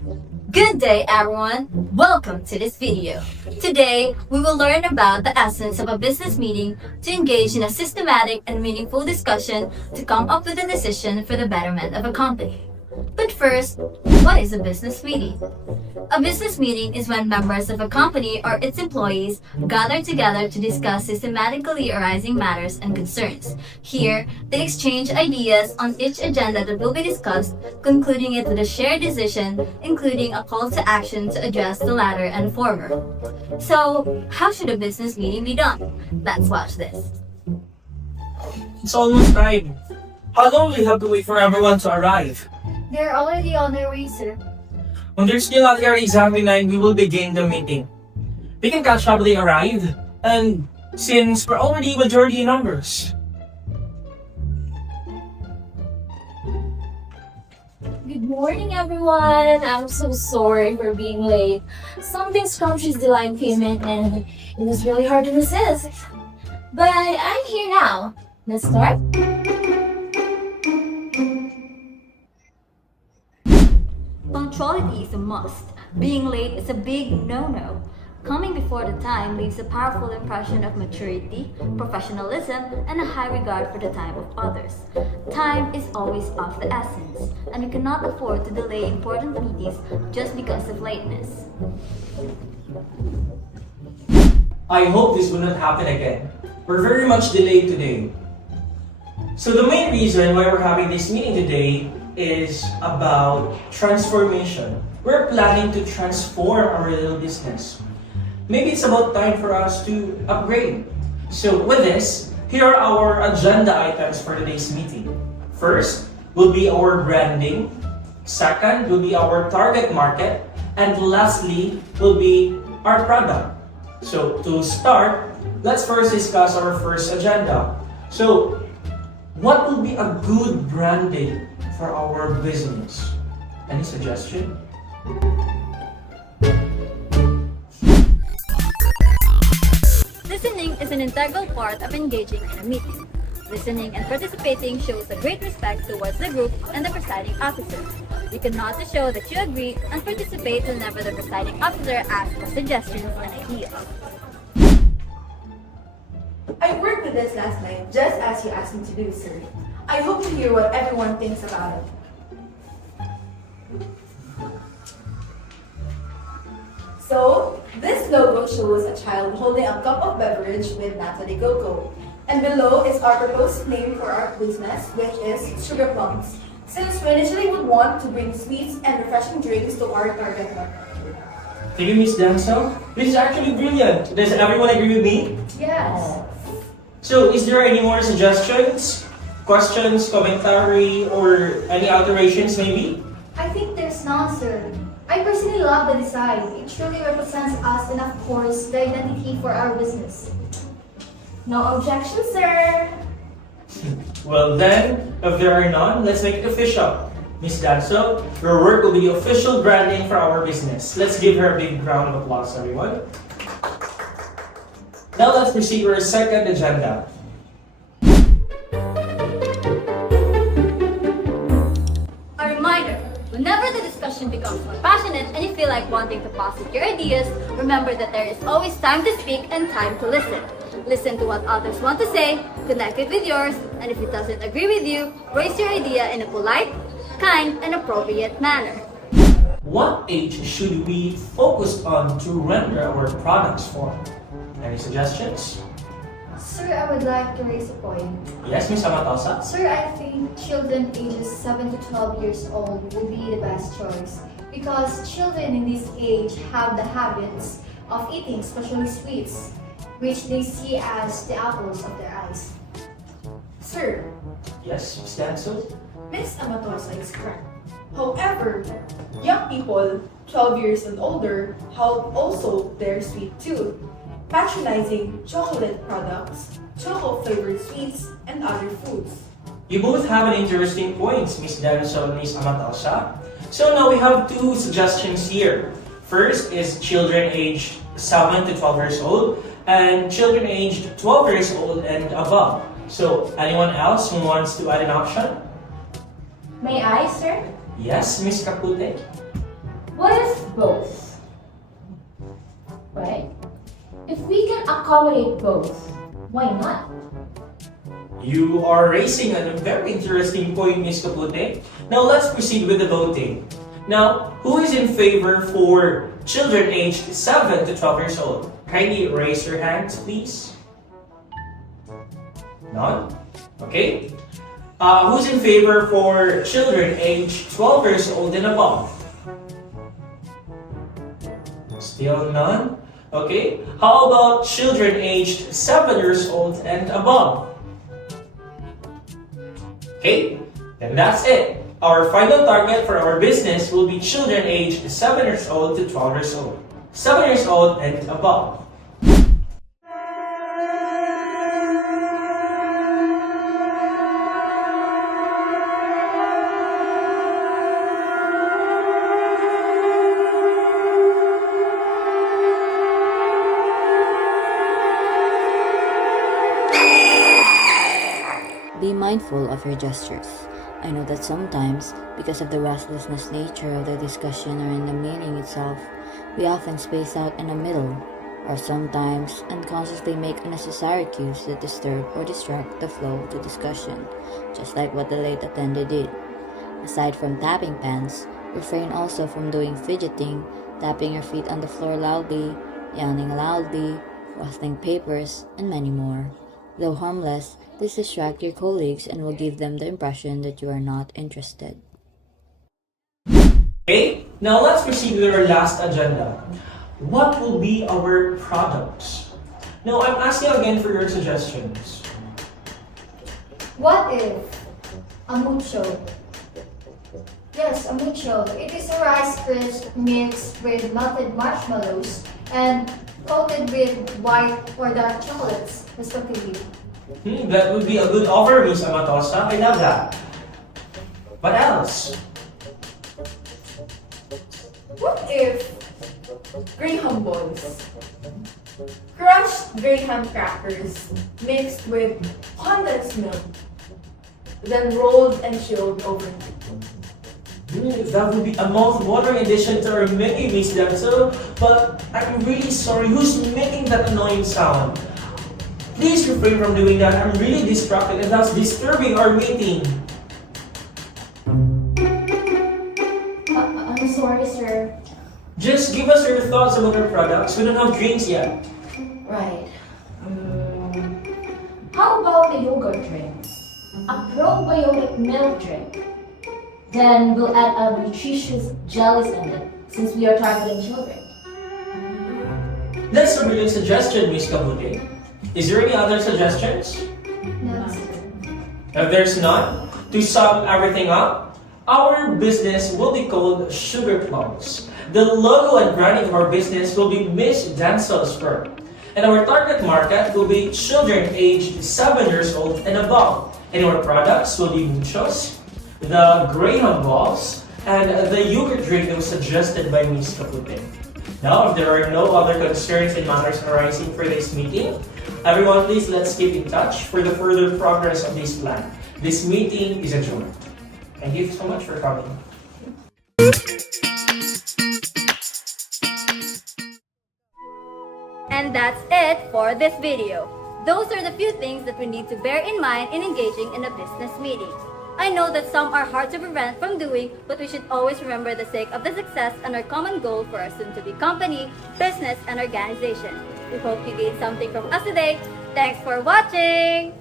Good day everyone! Welcome to this video. Today, we will learn about the essence of a business meeting to engage in a systematic and meaningful discussion to come up with a decision for the betterment of a company. But first, what is a business meeting? A business meeting is when members of a company or its employees gather together to discuss systematically arising matters and concerns. Here, they exchange ideas on each agenda that will be discussed, concluding it with a shared decision, including a call to action to address the latter and former. So, how should a business meeting be done? Let's watch this. It's almost time. How long will we have to wait for everyone to arrive? They're already on their way, sir. When they're still not here exactly 9, we will begin the meeting. We can catch up they arrived, and since we're already majority in numbers. Good morning, everyone. I'm so sorry for being late. Something scrumptious delight came in and it was really hard to resist. But I'm here now. Let's start. Punctuality is a must. Being late is a big no-no. Coming before the time leaves a powerful impression of maturity, professionalism, and a high regard for the time of others. Time is always of the essence, and we cannot afford to delay important meetings just because of lateness. I hope this will not happen again. We're very much delayed today. So the main reason why we're having this meeting today is about transformation. We're planning to transform our little business. Maybe it's about time for us to upgrade. So with this, here are our agenda items for today's meeting. First will be our branding. Second will be our target market. And lastly will be our product. So to start, let's first discuss our first agenda. So what will be a good branding for our business? Any suggestion? Listening is an integral part of engaging in a meeting. Listening and participating shows a great respect towards the group and the presiding officer. You cannot show that you agree and participate whenever the presiding officer asks for suggestions and ideas. I worked with this last night, just as you asked me to do, sir. I hope to hear what everyone thinks about it. So, this logo shows a child holding a cup of beverage with Natalie Coco. And below is our proposed name for our business, which is Sugar Plums, since we initially would want to bring sweets and refreshing drinks to our target market. Thank you, Miss Dancel. This is actually brilliant. Does everyone agree with me? Yes. So, is there any more suggestions, questions, commentary, or any alterations maybe? I think there's none, sir. I personally love the design. It truly represents us and of course the identity for our business. No objection, sir. Well then, if there are none, let's make it official. Miss Dancel, your work will be the official branding for our business. Let's give her a big round of applause, everyone. Now let's proceed with our second agenda. A reminder, whenever the discussion becomes more passionate and you feel like wanting to posit your ideas, remember that there is always time to speak and time to listen. Listen to what others want to say, connect it with yours, and if it doesn't agree with you, raise your idea in a polite, kind, and appropriate manner. What age should we focus on to render our products for? Any suggestions? Sir, I would like to raise a point. Yes, Miss Amatosa? Sir, I think children ages 7 to 12 years old would be the best choice because children in this age have the habits of eating, especially sweets, which they see as the apples of their eyes. Sir, Yes, Miss Dancel? Miss Amatosa is correct. However, young people, 12 years and older, have also their sweet tooth, patronizing chocolate products, chocolate-flavored sweets, and other foods. You both have an interesting points, Miss Dancel and Miss Amatosa. So now we have two suggestions here. First is children aged 7 to 12 years old, and children aged 12 years old and above. So, anyone else who wants to add an option? May I, sir? Yes, Miss Kapute? What if both? Right? If we can accommodate both, why not? You are raising a very interesting point, Ms. Kapute. Now let's proceed with the voting. Now, who is in favor for children aged 7 to 12 years old? Kindly raise your hands, please. None? Okay. Who's in favor for children aged 12 years old and above? Still none? Okay. How about children aged 7 years old and above? Okay, then that's it. Our final target for our business will be children aged 7 years old to 12 years old. 7 years old and above. Be mindful of your gestures. I know that sometimes, because of the restlessness nature of the discussion or in the meaning itself, we often space out in the middle, or sometimes unconsciously make unnecessary cues that disturb or distract the flow of the discussion, just like what the late attendee did. Aside from tapping pens, refrain also from doing fidgeting, tapping your feet on the floor loudly, yawning loudly, rustling papers, and many more. Though harmless, this distracts your colleagues and will give them the impression that you are not interested. Okay, now let's proceed with our last agenda. What will be our products? Now I'm asking again for your suggestions. What if a mucho? Yes, a mucho. It is a rice crisp mixed with melted marshmallows and coated with white or dark chocolates, respectively. That would be a good offer, Miss Amatosa. I love that. What else? What if graham balls? Crushed graham crackers mixed with condensed milk, then rolled and chilled overnight. That would be a mouth-watering addition to our menu, Miss Dancel. But I'm really sorry, who's making that annoying sound? Please refrain from doing that. I'm really distracted and that's disturbing our meeting. I'm sorry, sir. Just give us your thoughts about our products. We don't have drinks yet. Right. How about the yogurt drink? A probiotic milk drink. Then we'll add our nutritious jellies in it, since we are targeting children. That's a brilliant suggestion, Miss Kabute. Is there any other suggestions? No, sir. If there's none, to sum everything up, our business will be called Sugar Plums. The logo and branding of our business will be Miss Dancel's firm. And our target market will be children aged 7 years old and above. And our products will be muchos, the graham balls, and the yogurt drink that was suggested by Miss Kapute. Now, if there are no other concerns and matters arising for this meeting, everyone please let's keep in touch for the further progress of this plan. This meeting is adjourned. Thank you so much for coming. And that's it for this video. Those are the few things that we need to bear in mind in engaging in a business meeting. I know that some are hard to prevent from doing, but we should always remember the sake of the success and our common goal for our soon-to-be company, business, and organization. We hope you gained something from us today. Thanks for watching!